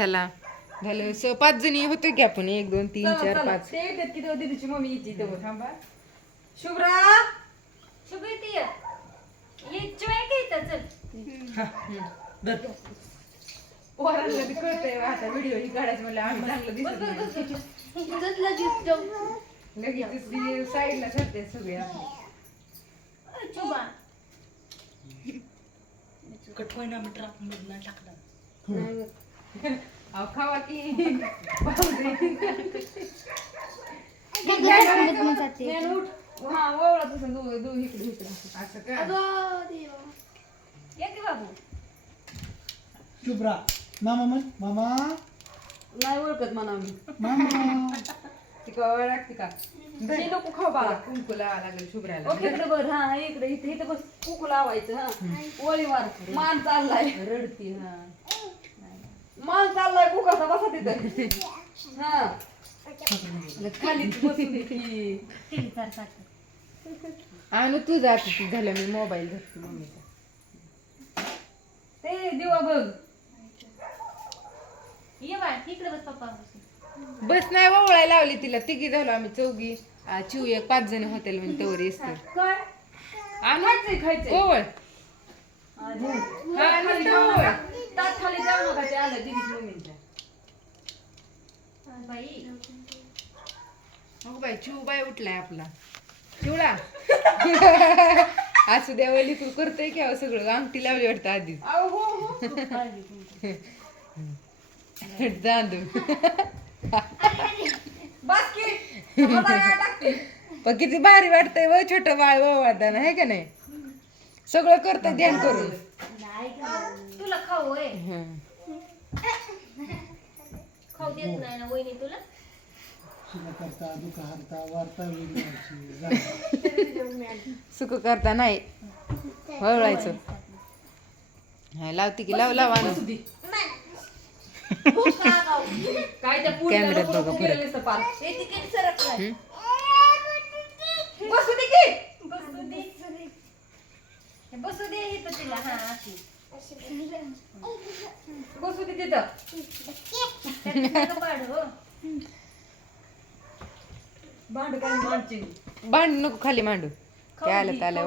चला. झालं स पाच जणी होतो की आपण एक दोन तीन चला, चार चला. पाच. ते येतात की तेव्हा दीदीची मम्मी येते तेव्हा. थांबा. शुभ्रा! शुभेती ये चिवाय काय इथं चल. पोरांना बी कळतंय आता व्हिडिओ ही काढायचं म्हणलं आम्ही चांगलं दिसत नाही. लगेच साईडला सगळे. शुभा अहो, खावा की. ज्ञान उठ. हा ओवळा तसं दो दो इकडे इकडे असं का ये की बाबू. शुभ्रा मामा म्हण मामा. नाही ओळखत म्हणा मी. मामा. ती का ओळख लागते का? हे नको खाऊ बाळा. कुंकू लावा लागेल शुभ्राला. ओके इकडे बर हा इकडे इथे इथे बस. कुंकू लावायचं हा. वळी मार. मान चाललाय. रडती हा. मान चाललाय कुकाचा बसा तिथं. हा. खाली बसून दे की. आणू तू जात ती झालं मी मोबाईल घेतली मम्मीचा ते दिवा बघ. ये बाळ इकडे बस पप्पा बस नाही ओवळायला लावली तिला तिघी झालो आम्ही चौघी. आ, चिव एक पाच जण होते म्हणजे तवर काय? आणू. खायचंय ओवळ हा, खाली दिदीच्या मम्मीच्या बाई. अगो बाई चिव बाय उठलाय आपला. चिवडा असू द्या वली तू करतोय की अहो सगळं? अंगठी लावली वाटतं आधी अहो, हो हो. पण किती भारी वाटतंय व छोट बाळ वाटताना आहे का नाही? सगळं करतंय ध्यान करून. तुला खाऊ आहे. खाऊ देत नाही ना वहिनी तुला? सुख करता दुःख हरता वार्ता वेगळी सुख करता नाही. वळवायचं. हा लावते की लाव लाव आणू काय त्या कॅमेऱ्यात बघा हे तिकीट हं? बसू दे की. बसू दे. हे बसू दे इथं तिला. हा अशी बसू दे तिथं. भांड काय मांडची? भांडू नको खाली मांडू काय आलं त्याला.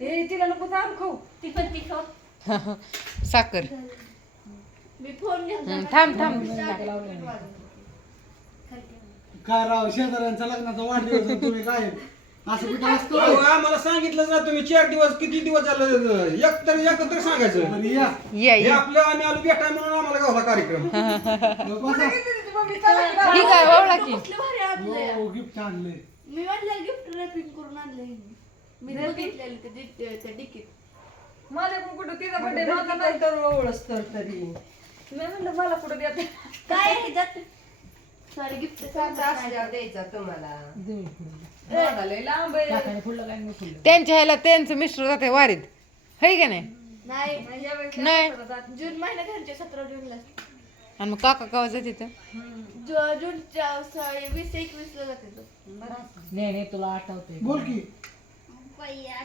हे. तिला नको थांब खाऊ. ती पण ती खाऊ. साखर. मी फोन थांब थांब. काय राव शेजाऱ्यांचा लग्नाचा वाढदिवस तुम्ही काय? असं कुठं अहो, असतो आम्हाला सांगितलं ना तुम्ही चार दिवस किती दिवस झालं एक तर एकत्र सांगायचं. बरं, या. या हे या आपलं आम्ही आलो भेटाय म्हणून आम्हाला गावला कार्यक्रम. बसा. ही की हो गिफ्ट आणले मी म्हटलं गिफ्ट रॅपिंग करून आणलंय मी. बघितलेलं ते डिट- त्या डिकीत माझ्याकडून कुठं तिचा बर्थडे माझा नाही तर ओळख तर तरी. मी म्हणलं मला कुठं देत? काय त्यात सॉरी गिफ्ट द्यायचा तुम्हाला. माझा लय लांब आहे. त्यांच्या ह्याला त्यांचं मिस्टर जाते वारीत. है का नाही? नाही. नाही जून महिन्यात घरचे सतरा जूनला आणि मग काका कावा जाते तर जु- जूनच्या सॉरी वीस एकवीस ला जाते तो. बोल की.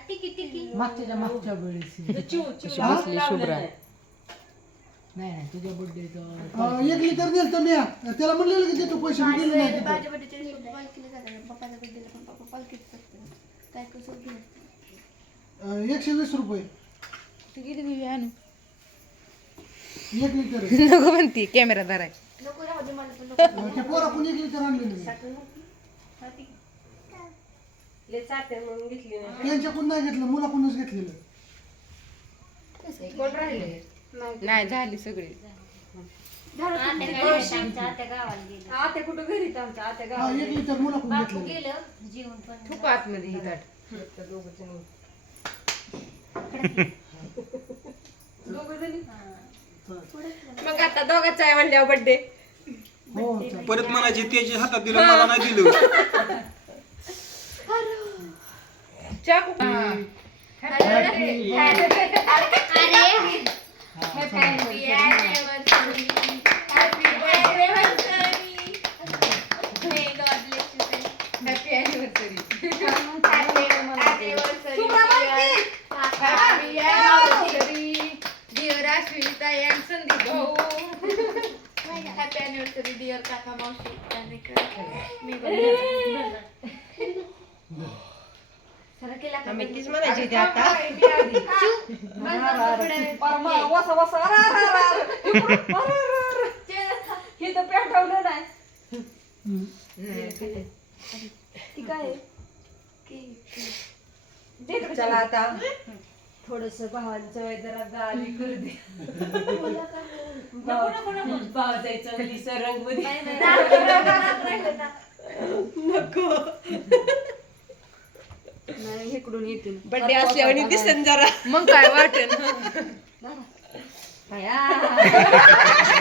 टिकी टिकी. कशी बसली शुभ्रा. अं, एक लिटर दिल मी त्याला म्हणलेलं की देतो पैसे मी दिले नाही तिथं. माझ्या बड्डेच्या पालखीला जाते. पप्पाच्या बड्डेला पण पप्पा पालखीत काय कसं घेऊन अं, एकशे वीस रुपये. किती दिली आणू? एक लिटर आहे. नको म्हणती कॅमेरा धराय. नको राहू दे मला पण नको. अं, त्या पोराकडून एक लिटर आणलेलं मी त्यांच्याकडून नाही घेतलं मुलाकडूनच घेतलेलं. कोण राहिले नाही झाली सगळी. आत्या गावाला गेलं. आत्या कुठं घरी आहेत आमच्या आत्या गावाला लिटर आतमध्ये ही ताट दोघं जणी. मग आता दोघांचा आहे म्हणल्यावर बर्थडे हो. परत म्हणायची त्याच्या हातात दिलं मला नाही दिलं. चाकू. अॅनिव्हर्सरी हॅपी अॅनिव्हर्सरी डिअर काका मावशी मी केला म्हणायची होती आता. परमा वसा वसा अरे, अरे, अरे, अरे. इकडून, अरे, अरे, अरे. हे तर पेटवलं नाही. ती काय आहे? दे इकडे चला आता. थोडस भावांचं वय जरा गाली करू दे. भाव जायचं रंगमध्ये नाही इकडून येतील. बर्थडे असल्यावर दिसन जरा. मग काय वाटेल.